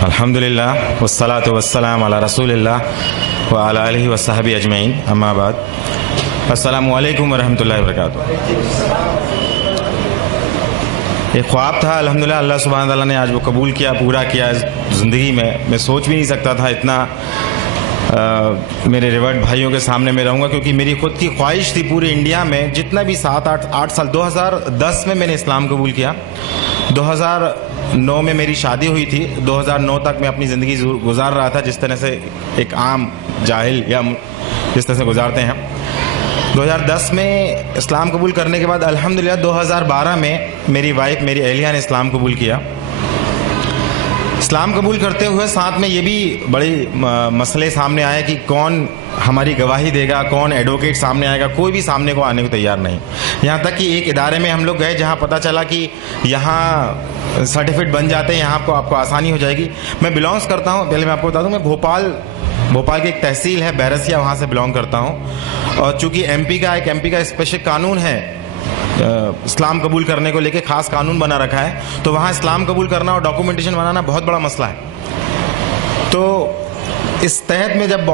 अल्हम्दुलिल्लाह वस्सलातु वस्सलाम अला रसूलिल्लाह व अला आलिहि व सहबी अजमईन अम्मा बाद। अस्सलामु अलैकुम व रहमतुल्लाहि व बरकातुहू। एक ख्वाब था, अल्हम्दुलिल्लाह अल्लाह सुब्हानहू व तआला ने आज वो कबूल किया, पूरा किया ज़िंदगी में। मैं सोच भी नहीं सकता था इतना मेरे रिवर्ट भाइयों के सामने मैं रहूँगा, क्योंकि मेरी खुद की ख्वाहिश थी पूरे इंडिया में जितना भी 7-8 साल। 2010 में मैंने इस्लाम कबूल किया, 2009 में मेरी शादी हुई थी, 2009 तक मैं अपनी ज़िंदगी गुजार रहा था जिस तरह से एक आम जाहिल या जिस तरह से गुजारते हैं। 2010 में इस्लाम कबूल करने के बाद अल्हम्दुलिल्लाह 2012 में मेरी वाइफ, मेरी अहलिया ने इस्लाम कबूल किया। इस्लाम कबूल करते हुए साथ में ये भी बड़े मसले सामने आए कि कौन हमारी गवाही देगा, कौन एडवोकेट सामने आएगा। कोई भी सामने को आने को तैयार नहीं। यहाँ तक कि एक इदारे में हम लोग गए जहाँ पता चला कि यहाँ सर्टिफिकेट बन जाते हैं, यहाँ आपको आसानी हो जाएगी। मैं बिलोंग्स करता हूँ, पहले मैं आपको बता दूँ, मैं भोपाल की एक तहसील है बैरसिया, वहाँ से बिलोंग करता हूँ। और चूँकि एमपी का स्पेशल कानून है इस्लाम कबूल करने को लेके, खास कानून बना रखा है, तो वहाँ इस्लाम कबूल करना और डॉक्यूमेंटेशन बनाना बहुत बड़ा मसला है। तो इस तहत में जब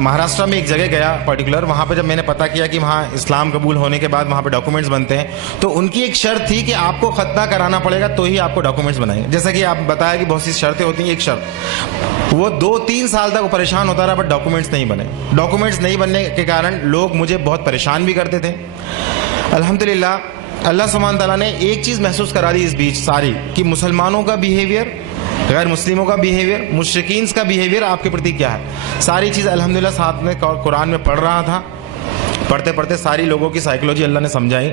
महाराष्ट्र में एक जगह गया पर्टिकुलर, वहाँ पे जब मैंने पता किया कि वहाँ इस्लाम कबूल होने के बाद वहाँ पे डॉक्यूमेंट्स बनते हैं, तो उनकी एक शर्त थी कि आपको खतना कराना पड़ेगा तो ही आपको डॉक्यूमेंट्स बनाएंगे। जैसा कि आप बताया कि बहुत सी शर्तें होती हैं, एक शर्त वो 2-3 साल तक वो परेशान होता रहा, बट डॉक्यूमेंट्स नहीं बने। डॉक्यूमेंट्स नहीं बनने के कारण लोग मुझे बहुत परेशान भी करते थे। अल्हम्दुलिल्लाह अल्लाह सुब्हानहू तआला ने एक चीज़ महसूस करा दी इस बीच सारी, कि मुसलमानों का बिहेवियर, गैर मुस्लिमों का बिहेवियर, मुश्रिकीन का बिहेवियर आपके प्रति क्या है। सारी चीज़ अल्हम्दुलिल्लाह साथ में कुरान में पढ़ रहा था। पढ़ते पढ़ते सारी लोगों की साइकोलॉजी अल्लाह ने समझाई,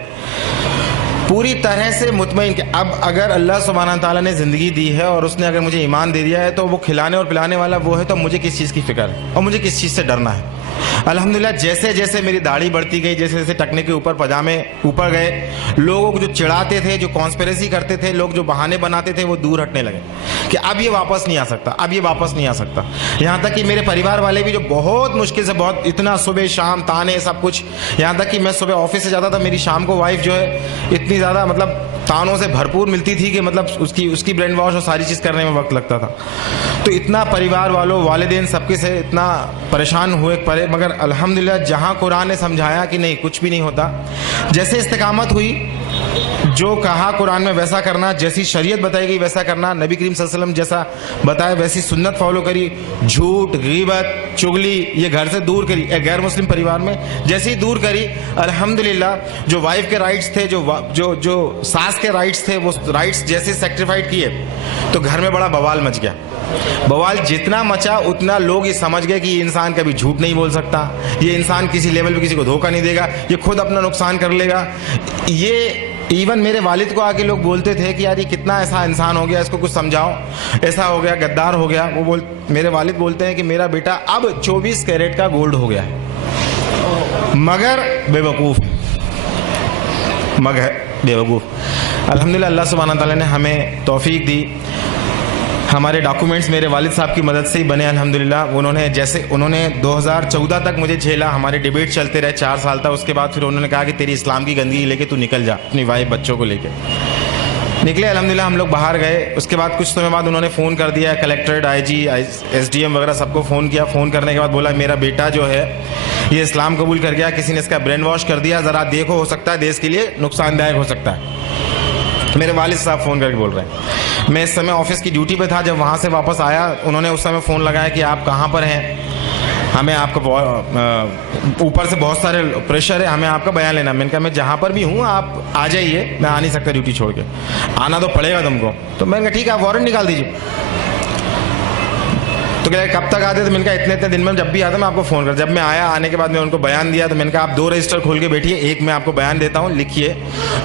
पूरी तरह से मुतमईन कि अब अगर अल्लाह सुब्हानहू तआला ने ज़िंदगी दी है और उसने अगर मुझे ईमान दे दिया है तो वो खिलाने और पिलाने वाला वो है, तो मुझे किस चीज़ की फ़िक्र है और मुझे किस चीज़ से डरना है। अल्हम्दुलिल्लाह जैसे जैसे मेरी दाढ़ी बढ़ती गई, जैसे जैसे टकने के ऊपर पजामे ऊपर गए, लोगों को जो चिढ़ाते थे, जो कॉन्स्पिरेसी करते थे, लोग जो बहाने बनाते थे, वो दूर हटने लगे कि अब ये वापस नहीं आ सकता, अब ये वापस नहीं आ सकता। यहाँ तक कि मेरे परिवार वाले भी जो बहुत मुश्किल से, बहुत इतना सुबह शाम ताने सब कुछ, यहाँ तक कि मैं सुबह ऑफिस से जाता था, मेरी शाम को वाइफ जो है इतनी ज़्यादा मतलब तानों से भरपूर मिलती थी कि मतलब उसकी ब्रेन वॉश और सारी चीज़ करने में वक्त लगता था। तो इतना परिवार वालों, वालिदैन सबके से इतना परेशान हुए परे, मगर अल्हम्दुलिल्लाह जहाँ कुरान ने समझाया कि नहीं कुछ भी नहीं होता, जैसे इस्तिकामत हुई, जो कहा कुरान में वैसा करना, जैसी शरीयत बताई गई वैसा करना, नबी करीम सल्लल्लाहु अलैहि वसल्लम जैसा बताया वैसी सुन्नत फॉलो करी, झूठ, गीबत, चुगली ये घर से दूर करी। एक गैर मुस्लिम परिवार में जैसी दूर करी, अल्हम्दुलिल्लाह जो वाइफ के राइट्स थे, जो सास के राइट्स थे, वो राइट्स जैसे सेक्रीफाइड किए तो घर में बड़ा बवाल मच गया। बवाल जितना मचा उतना लोग ये समझ गए कि ये इंसान कभी झूठ नहीं बोल सकता, ये इंसान किसी लेवल पे किसी को धोखा नहीं देगा, ये खुद अपना नुकसान कर लेगा। ये इवन मेरे वालिद को आके लोग बोलते थे कि यार ये कितना ऐसा इंसान हो गया, इसको कुछ समझाओ, ऐसा हो गया, गद्दार हो गया। मेरे वालिद बोलते हैं कि मेरा बेटा अब 24 कैरेट का गोल्ड हो गया है, मगर बेवकूफ़। अल्हम्दुलिल्लाह अल्लाह सुब्हानहू तआला ने हमें तौफीक दी, हमारे डॉक्यूमेंट्स मेरे वालिद साहब की मदद से ही बने अल्हम्दुलिल्लाह। उन्होंने 2014 तक मुझे झेला, हमारे डिबेट चलते रहे 4 साल तक। उसके बाद फिर उन्होंने कहा कि तेरी इस्लाम की गंदगी लेके तू निकल जा, अपनी वाइफ बच्चों को लेके निकले। अल्हम्दुलिल्लाह हम लोग बाहर गए। उसके बाद कुछ समय बाद उन्होंने फ़ोन कर दिया, कलेक्ट्रेट, IG, SDM वगैरह सबको फ़ोन किया। फ़ोन करने के बाद बोला मेरा बेटा जो है ये इस्लाम कबूल कर गया, किसी ने इसका ब्रेन वॉश कर दिया, ज़रा देखो, हो सकता है देश के लिए नुकसानदायक हो सकता है। मेरे वालिद साहब फ़ोन करके बोल रहे हैं। मैं इस समय ऑफिस की ड्यूटी पे था, जब वहाँ से वापस आया उन्होंने उस समय फ़ोन लगाया कि आप कहाँ पर हैं, हमें आपका ऊपर से बहुत सारे प्रेशर है, हमें आपका बयान लेना। मैंने कहा मैं जहाँ पर भी हूँ आप आ जाइए, मैं आ नहीं सकता ड्यूटी छोड़ के, आना तो पड़ेगा तुमको। तो मैंने कहा ठीक है, आप वारंट निकाल दीजिए। तो कह कब तक आते? तो मैंने कहा इतने दिन में जब भी आता मैं आपको फ़ोन कर। जब मैं आया, आने के बाद मैं उनको बयान दिया, तो मैंने कहा आप 2 रजिस्टर खोल के बैठिए, एक मैं आपको बयान देता हूँ, लिखिए।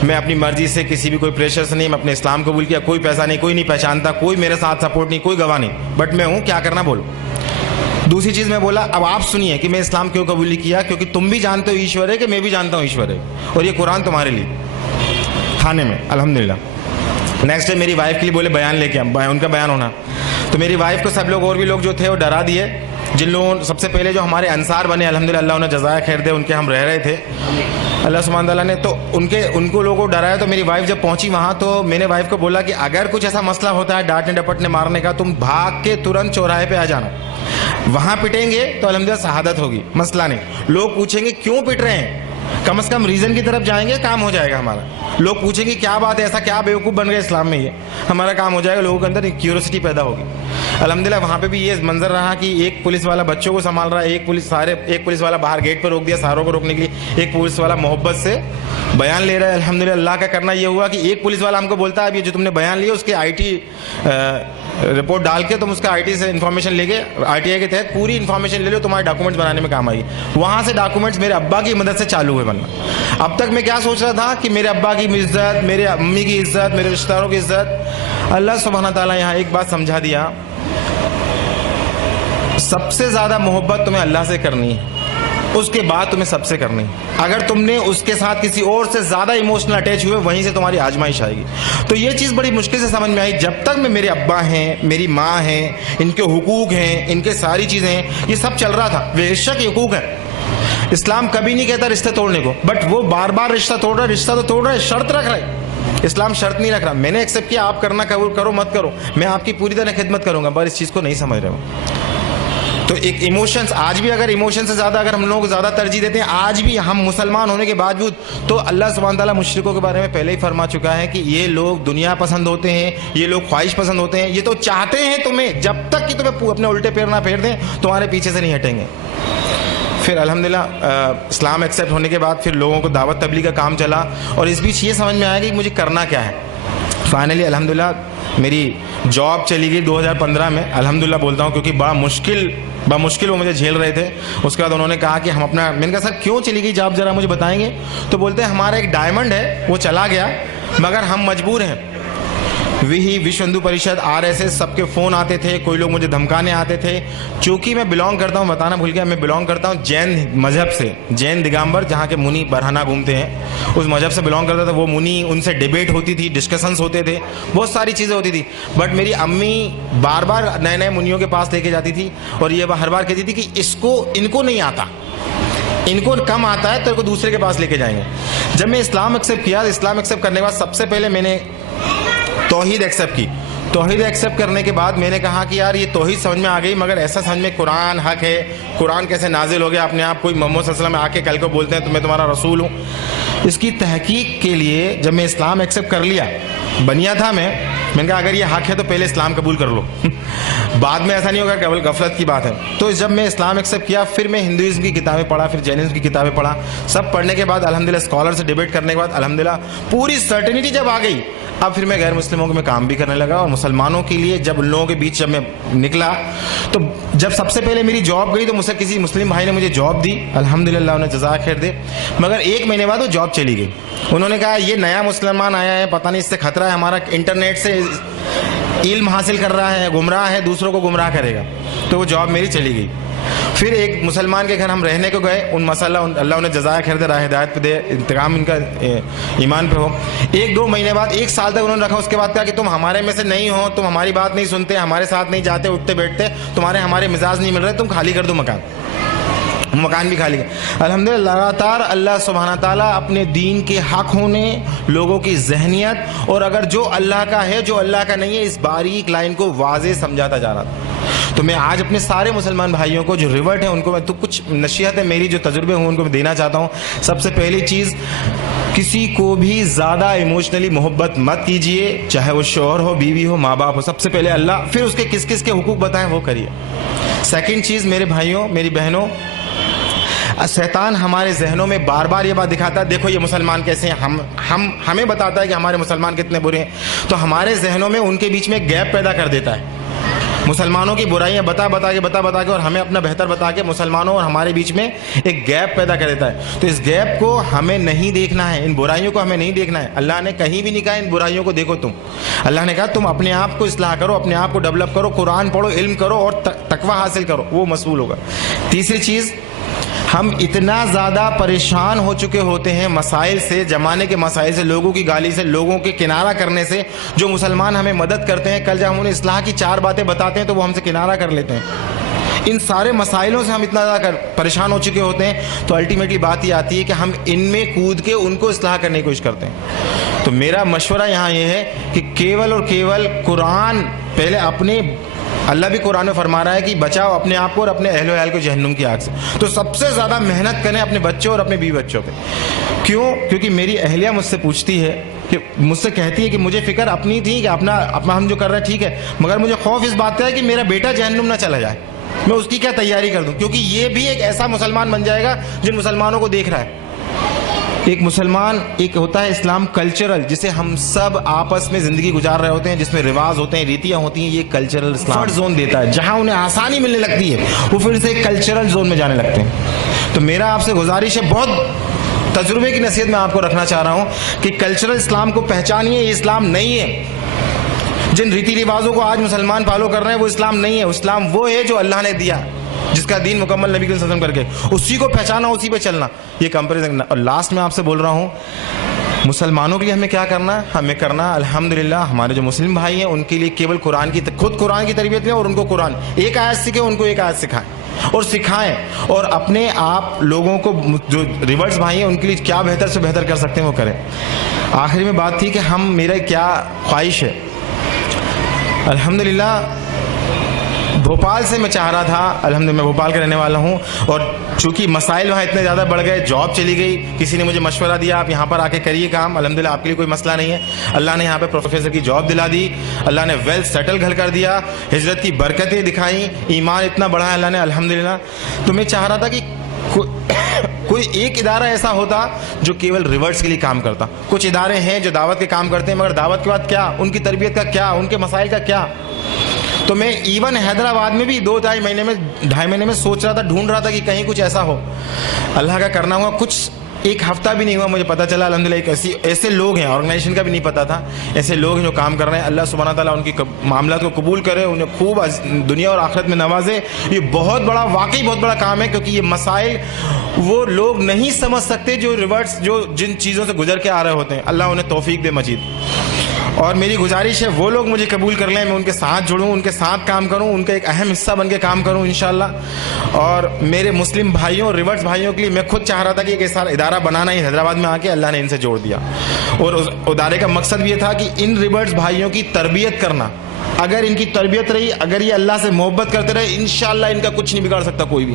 मैं अपनी मर्जी से, किसी भी कोई प्रेशर से नहीं, मैं अपने इस्लाम कबूल किया, कोई पैसा नहीं, कोई नहीं पहचानता, कोई मेरे साथ सपोर्ट नहीं, कोई गवाह नहीं, बट मैं हूँ, क्या करना बोलो। दूसरी चीज़ मैं बोला, अब आप सुनिए कि मैं इस्लाम क्यों कबूल किया, क्योंकि तुम भी जानते हो ईश्वर है, कि मैं भी जानता हूँ ईश्वर है, और ये कुरान तुम्हारे लिए थाने में। अल्हम्दुलिल्लाह नेक्स्ट डे मेरी वाइफ के लिए बोले बयान लेके, उनका बयान होना, तो मेरी वाइफ को सब लोग और भी लोग जो थे वो डरा दिए जिन लोगों सबसे पहले जो हमारे अंसार बने अल्हम्दुलिल्लाह, अल्लाह उन्हें जज़ाया खैर दे, उनके हम रह रहे थे अल्लाह सुब्हान ताला ने, तो उनको लोगों को डराया। तो मेरी वाइफ जब पहुंची वहां तो मैंने वाइफ को बोला कि अगर कुछ ऐसा मसला होता है डांटने डपटने मारने का, तुम भाग के तुरंत चौराहे पे आ जाना, वहां पिटेंगे तो अल्हम्दुलिल्लाह शहादत होगी, मसला नहीं। लोग पूछेंगे क्यों पिट रहे हैं, कम से कम रीजन की तरफ जाएंगे, काम हो जाएगा हमारा। लोग पूछेंगे क्या बात है, ऐसा क्या बेवकूफ़ बन गए इस्लाम में, ये हमारा काम हो जाएगा, लोगों के अंदर क्यूरियोसिटी पैदा होगी। अल्हम्दुलिल्लाह वहाँ पे भी ये मंजर रहा कि एक पुलिस वाला बच्चों को संभाल रहा है, एक पुलिस वाला बाहर गेट पर रोक दिया सारों को रोकने के लिए, एक पुलिस वाला मोहब्बत से बयान ले रहा है। अल्हम्दुलिल्लाह अल्लाह का करना ये हुआ कि एक पुलिस वाला हमको बोलता है अब ये जो तुमने बयान लिया उसके IT रिपोर्ट डाल के तुम उसका IT से इन्फॉर्मेशन लेके RTI के तहत पूरी इन्फॉर्मेशन ले लो, तुम्हारे डॉक्यूमेंट्स बनाने में काम आएगी। वहाँ से डॉक्यूमेंट्स मेरे अब्बा की मदद से चालू हुए बनना। अब तक मैं क्या सोच रहा था कि मेरे अब्बा की इज्जत, मेरे अम्मी की इज्जत, मेरे रिश्तेदारों की इज्जत, अल्लाह सुब्हान ताला यहाँ एक बात समझा दिया, सबसे ज्यादा मोहब्बत तुम्हें अल्लाह से करनी है, उसके बाद तुम्हें सबसे करनी है। अगर तुमने उसके साथ किसी और से ज्यादा इमोशनल अटैच हुए, वहीं से तुम्हारी आजमाइश आएगी। तो ये चीज बड़ी मुश्किल से समझ में आई। जब तक मैं मेरे अब्बा हैं, मेरी माँ हैं, इनके हुकूक हैं, इनके सारी चीजें हैं, ये सब चल रहा था। बेशक ये हुकूक है, इस्लाम कभी नहीं कहता रिश्ते तोड़ने को, बट वो बार बार रिश्ता तोड़ रहा है, रिश्ता तो तोड़ रहा है, शर्त रख रहा है। इस्लाम शर्त नहीं रख रहा। मैंने एक्सेप्ट किया, आप करना करो मत करो, मैं आपकी पूरी तरह खिदमत करूंगा, पर इस चीज को नहीं समझ रहे हो। तो एक इमोशंस, आज भी अगर इमोशन से ज्यादा अगर हम लोग ज्यादा तरजीह देते हैं, आज भी हम मुसलमान होने के बावजूद, तो अल्लाह सुब्हान ताला मुशरिकों के बारे में पहले ही फरमा चुका है कि ये लोग दुनिया पसंद होते हैं, ये लोग ख्वाहिश पसंद होते हैं, ये तो चाहते हैं तुम्हें, जब तक कि तुम्हें अपने उल्टे पैर ना फेर दें तुम्हारे पीछे से नहीं हटेंगे। फिर अल्हम्दुलिल्लाह इस्लाम एक्सेप्ट होने के बाद फिर लोगों को दावत तबलीग का काम चला, और इस बीच ये समझ में आया कि मुझे करना क्या है। फाइनली अल्हम्दुलिल्लाह मेरी जॉब चली गई 2015 में, अल्हम्दुलिल्लाह बोलता हूँ, क्योंकि बड़ा मुश्किल वो मुझे झेल रहे थे। उसके बाद उन्होंने कहा कि हम अपना, मैंने कहा सर क्यों चली गई जॉब, जरा मुझे बताएंगे। तो बोलते हैं हमारा एक डायमंड है वो चला गया, मगर हम मजबूर हैं। विश्व हिंदू परिषद, RSS सबके फ़ोन आते थे, कोई लोग मुझे धमकाने आते थे। चूँकि मैं बिलोंग करता हूँ, बताना भूल गया, मैं बिलोंग करता हूँ जैन मजहब से, जैन दिगंबर, जहाँ के मुनि बरहाना घूमते हैं, उस मजहब से बिलोंग करता था। वो मुनि, उनसे डिबेट होती थी, डिस्कशंस होते थे, बहुत सारी चीज़ें होती थी। बट मेरी अम्मी बार बार नए नए मुनियों के पास लेके जाती थी, और ये हर बार कहती थी कि इनको नहीं आता, इनको कम आता है, तो इनको दूसरे के पास लेके जाएंगे। जब मैं इस्लाम एक्सेप्ट किया, इस्लाम एक्सेप्ट करने के बाद सबसे पहले मैंने तौहीद एक्सेप्ट की। तौहीद एक्सेप्ट करने के बाद मैंने कहा कि यार ये तौहीद समझ में आ गई, मगर ऐसा समझ में कुरान हक है, कुरान कैसे नाजिल हो गया अपने आप, कोई मोहम्मद सल्लल्लाहु अलैहि वसल्लम आके कल को बोलते हैं तो मैं तुम्हारा रसूल हूँ। इसकी तहकीक के लिए जब मैं इस्लाम एक्सेप्ट कर लिया, बनिया था मैंने कहा अगर ये हक है तो पहले इस्लाम कबूल कर लो बाद में ऐसा नहीं होगा, केवल गफलत की बात है। तो जब मैं इस्लाम एक्सेप्ट किया, फिर मैं हिंदुइज्म की किताबें पढ़ा, फिर जैनिज्म की किताबें पढ़ा। सब पढ़ने के बाद अल्हम्दुलिल्लाह स्कॉलर से डिबेट करने के बाद अल्हम्दुलिल्लाह पूरी सर्टेनिटी जब आ गई, अब फिर मैं गैर मुस्लिमों में काम भी करने लगा। और मुसलमानों के लिए जब उन लोगों के बीच जब मैं निकला, तो जब सबसे पहले मेरी जॉब गई तो मुझसे किसी मुस्लिम भाई ने मुझे जॉब दी, अल्हम्दुलिल्लाह उन्हें जज़ा खैर दे। मगर 1 महीने बाद वो जॉब चली गई। उन्होंने कहा ये नया मुसलमान आया है, पता नहीं इससे खतरा है, हमारा इंटरनेट से इल्म हासिल कर रहा है, गुमराह है, दूसरों को गुमराह करेगा। तो वो जॉब मेरी चली गई। फिर एक मुसलमान के घर हम रहने को गए, अल्लाह उन्हें जज़ाया खैर दे, राह हिदायत पे दे, इंतकाम इनका ईमान पे हो। 1-2 महीने बाद, 1 साल तक उन्होंने रखा। उसके बाद कहा कि तुम हमारे में से नहीं हो, तुम हमारी बात नहीं सुनते, हमारे साथ नहीं जाते उठते बैठते, हमारे मिजाज नहीं मिल रहे, तुम खाली कर दो मकान भी खाली है। अल्हम्दुलिल्लाह लगातार अल्लाह सुब्हान ताला अपने दीन के हक होने, लोगों की जहनियत, और अगर जो अल्लाह का है जो अल्लाह का नहीं है, इस बारीक लाइन को वाज़े समझाता जा रहा था। तो मैं आज अपने सारे मुसलमान भाइयों को जो रिवर्ट है उनको मैं तो कुछ नसीहत है मेरी, जो तजुर्बे हूँ उनको मैं देना चाहता हूँ। सबसे पहली चीज़, किसी को भी ज़्यादा इमोशनली मोहब्बत मत कीजिए, चाहे वो शौहर हो, बीवी हो, माँ बाप हो। सबसे पहले अल्लाह, फिर उसके किस किस के हुकूक बताएं वो करिए। सेकंड चीज़, मेरे भाइयों मेरी बहनों, शैतान हमारे जहनों में बार बार ये बात दिखाता है, देखो ये मुसलमान कैसे हैं, हमें बताता है कि हमारे मुसलमान कितने बुरे हैं, तो हमारे जहनों में उनके बीच में गैप पैदा कर देता है। मुसलमानों की बुराइयां बता के और हमें अपना बेहतर बता के मुसलमानों और हमारे बीच में एक गैप पैदा कर देता है। तो इस गैप को हमें नहीं देखना है, इन बुराइयों को हमें नहीं देखना है। अल्लाह ने कहीं भी नहीं कहा इन बुराइयों को देखो तुम, अल्लाह ने कहा तुम अपने आप को इस्लाह करो, अपने आप को डेवलप करो, कुरान पढ़ो, इल्म करो और तकवा हासिल करो, वो मसूल होगा। तीसरी चीज़, हम इतना ज़्यादा परेशान हो चुके होते हैं मसाइल से, ज़माने के मसाइल से, लोगों की गाली से, लोगों के किनारा करने से। जो मुसलमान हमें मदद करते हैं, कल जब हम उन्हें इस्लाह की 4 बातें बताते हैं तो वो हमसे किनारा कर लेते हैं। ان سارے مسائلوں سے ہم اتنا زیادہ پریشان ہو چکے ہوتے ہیں تو الٹیمیٹلی بات یہ آتی ہے کہ ہم ان میں کود کے ان کو اصلاح کرنے کی کوشش کرتے ہیں. تو میرا مشورہ یہاں یہ ہے کہ کیول اور کیول قرآن پہلے اپنے، اللہ بھی قرآن میں فرما رہا ہے کہ بچاؤ اپنے آپ کو اور اپنے اہل و عیال کو جہنم کی آگ سے. تو سب سے زیادہ محنت کریں اپنے بچوں اور اپنے بیوی بچوں پہ. کیوں؟ کیونکہ میری اہلیہ مجھ سے پوچھتی ہے کہ مجھ سے کہتی ہے کہ مجھے فکر اپنی تھی کہ اپنا ہم جو کر رہے ہیں ٹھیک ہے، مگر مجھے خوف اس بات کا ہے کہ میرا بیٹا جہنم نہ چلا جائے، میں اس کی کیا تیاری کر دوں، کیونکہ یہ بھی ایک ایسا مسلمان بن جائے گا جن مسلمانوں کو دیکھ رہا ہے. ایک مسلمان، ایک ہوتا ہے اسلام کلچرل، جسے ہم سب آپس میں زندگی گزار رہے ہوتے ہیں، جس میں رواج ہوتے ہیں، ریتیاں ہوتی ہیں. یہ کلچرل اسلام زون دیتا ہے، جہاں انہیں آسانی ملنے لگتی ہے وہ پھر سے کلچرل زون میں جانے لگتے ہیں. تو میرا آپ سے گزارش ہے، بہت تجربے کی نصیحت میں آپ کو رکھنا چاہ رہا ہوں کہ کلچرل اسلام کو پہچانیے. یہ اسلام نہیں ہے. جن ریتی رواجوں کو آج مسلمان فالو کر رہے ہیں وہ اسلام نہیں ہے. اسلام وہ ہے جو اللہ نے دیا، جس کا دین مکمل نبی صلی اللہ علیہ وسلم کر کے اسی کو پہچانا، اسی پہ چلنا. یہ کمپیریزن. اور لاسٹ میں آپ سے بول رہا ہوں، مسلمانوں کے لیے ہمیں کیا کرنا ہے؟ ہمیں کرنا الحمدللہ ہمارے جو مسلم بھائی ہیں ان کے لیے کیول خود قرآن کی تربیت لیں اور ان کو قرآن ایک آیت سکھیں، ان کو ایک آیت سکھائیں اور سکھائیں. اور اپنے آپ لوگوں کو جو ریورس بھائی ہیں ان کے لیے کیا بہتر سے بہتر کر سکتے ہیں وہ کریں. آخری میں بات تھی کہ میرا کیا خواہش ہے. الحمدللہ بھوپال سے میں چاہ رہا تھا، الحمدللہ میں بھوپال کا رہنے والا ہوں، اور چونکہ مسائل وہاں اتنے زیادہ بڑھ گئے، جاب چلی گئی، کسی نے مجھے مشورہ دیا آپ یہاں پر آ کے کریے کام. الحمدللہ آپ کے لیے کوئی مسئلہ نہیں ہے. اللہ نے یہاں پہ پروفیسر کی جاب دلا دی، اللہ نے ویلتھ سیٹل گھر کر دیا، ہجرت کی برکتیں دکھائیں، ایمان اتنا بڑھا ہے اللہ نے الحمدللہ. تو میں چاہ رہا تھا کہ کوئی ایک ادارہ ایسا ہوتا جو کیول ریورٹس کے لیے کام کرتا. کچھ ادارے ہیں جو دعوت کے کام کرتے ہیں، مگر دعوت کے بعد کیا، ان کی تربیت کا کیا، ان کے مسائل کا کیا. تو میں ایون حیدرآباد میں بھی 2-2.5 مہینے میں سوچ رہا تھا، ڈھونڈ رہا تھا کہ کہیں کچھ ایسا ہو. اللہ کا کرنا ہوا، کچھ ایک ہفتہ بھی نہیں ہوا مجھے پتا چلا الحمدللہ ایک ایسے لوگ ہیں، آرگنائزیشن کا بھی نہیں پتا تھا، ایسے لوگ ہیں جو کام کر رہے ہیں. اللہ سبحانہ تعالیٰ ان کی معاملات کو قبول کرے، انہیں خوب دنیا اور آخرت میں نوازے. یہ بہت بڑا، واقعی بہت بڑا کام ہے، کیونکہ یہ مسائل وہ لوگ نہیں سمجھ سکتے جو ریورٹس، جو جن چیزوں سے گزر کے آ رہے ہوتے ہیں. اللہ انہیں توفیق دے مزید. اور میری گزارش ہے وہ لوگ مجھے قبول کر لیں، میں ان کے ساتھ جڑوں، ان کے ساتھ کام کروں، ان کا ایک اہم حصہ بن کے کام کروں انشاءاللہ. اور میرے مسلم بھائیوں، ریورٹس بھائیوں کے لیے میں خود چاہ رہا تھا کہ ایک ایسا ادارہ بنانا ہی حیدرآباد میں آ کے اللہ نے ان سے جوڑ دیا. اور اس ادارے کا مقصد بھی یہ تھا کہ ان ریورٹس بھائیوں کی تربیت کرنا. اگر ان کی تربیت رہی، اگر یہ اللہ سے محبت کرتے رہے، انشاءاللہ ان کا کچھ نہیں بگاڑ سکتا، کوئی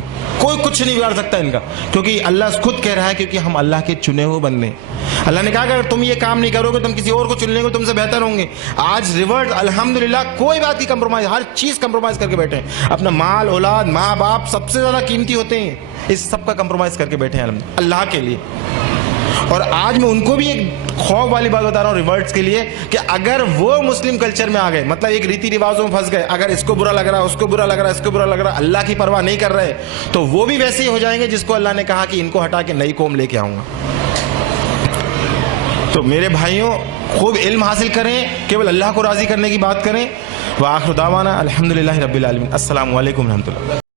کچھ نہیں بگاڑ سکتا ان کا. کیونکہ اللہ خود کہہ رہا ہے کیونکہ ہم اللہ کے چنے ہوئے بندے ہیں. اللہ نے کہا کہ اگر تم یہ کام نہیں کرو گے تم کسی اور کو چن لیں گے، تم سے بہتر ہوں گے. آج ریورٹ الحمدللہ کوئی بات کی کمپرومائز، ہر چیز کمپرومائز کر کے بیٹھے ہیں. اپنا مال، اولاد، ماں باپ سب سے زیادہ قیمتی ہوتے ہیں، اس سب کا کمپرومائز کر کے بیٹھے ہیں اللہ کے لیے. اور آج میں ان کو بھی ایک خوف والی بات بتا رہا ہوں ریورٹس کے لیے کہ اگر وہ مسلم کلچر میں آ گئے، مطلب ایک ریتی رواجوں میں پھنس گئے، اگر اس کو برا لگ رہا ہے، اس کو برا لگ رہا ہے، اس کو برا لگ رہا ہے، اللہ کی پرواہ نہیں کر رہے، تو وہ بھی ویسے ہی ہو جائیں گے جس کو اللہ نے کہا کہ ان کو ہٹا کے نئی قوم لے کے آؤں گا. تو میرے بھائیوں خوب علم حاصل کریں، کیول اللہ کو راضی کرنے کی بات کریں. وآخر دعوانا الحمدللہ رب العالمین. السلام علیکم ورحمۃ اللہ.